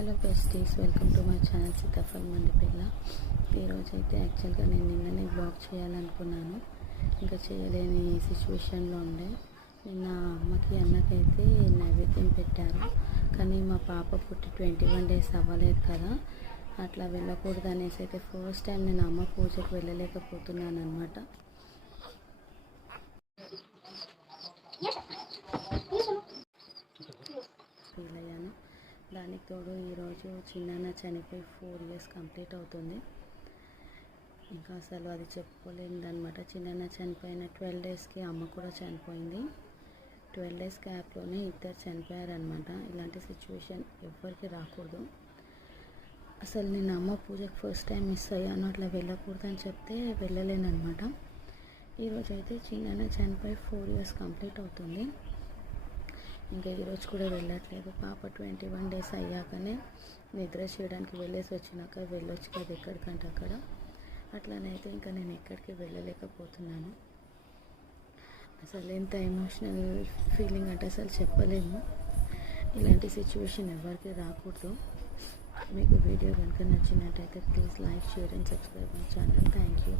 Hello besties, welcome to my channel Sitaphal మండిపిల్ల. ఈరోజు అయితే యాక్చువల్గా నేను నిన్ననే బ్లాగ్ చేయాలనుకున్నాను, ఇంకా చేయలేని సిచ్యువేషన్లో ఉండే. నిన్న అమ్మకి అన్నకైతే నైవేద్యం పెట్టారు, కానీ మా పాప పుట్టి 21 days అవ్వలేదు కదా, అట్లా వెళ్ళకూడదు అనేసి అయితే ఫస్ట్ టైం నేను అమ్మ పూజకు వెళ్ళలేకపోతున్నాను అనమాట. ఫీల్ అయ్యాను. దానికి తోడు ఈరోజు చిన్నాన్న చనిపోయి 4 years కంప్లీట్ అవుతుంది. ఇంకా అసలు అది చెప్పుకోలేదన్నమాట. చిన్నాన్న చనిపోయిన 12 daysకి అమ్మ కూడా చనిపోయింది. 12 days గ్యాప్లోనే ఇద్దరు చనిపోయారనమాట. ఇలాంటి సిచ్యువేషన్ ఎవ్వరికి రాకూడదు. అసలు నేను అమ్మ పూజకి ఫస్ట్ టైం మిస్ అయ్యాను, అట్లా వెళ్ళకూడదని చెప్తే వెళ్ళలేనమాట. ఈరోజు అయితే చిన్నాన్న చనిపోయి 4 years కంప్లీట్ అవుతుంది. ఇంకా ఈరోజు కూడా వెళ్ళట్లేదు. పాప 21 days అయ్యాకనే నిద్ర చేయడానికి వెళ్ళేసి వచ్చినాక వెళ్ళొచ్చు కదా ఎక్కడికంటే అక్కడ. అట్లనైతే ఇంకా నేను ఎక్కడికి వెళ్ళలేకపోతున్నాను. అసలు ఎంత ఎమోషనల్ ఫీలింగ్ అంటే అసలు చెప్పలేము. ఇలాంటి సిచ్యువేషన్ ఎవరికి రాకూడదు. మీకు వీడియో కనుక నచ్చినట్టయితే please like, share and subscribe my channel. Thank you.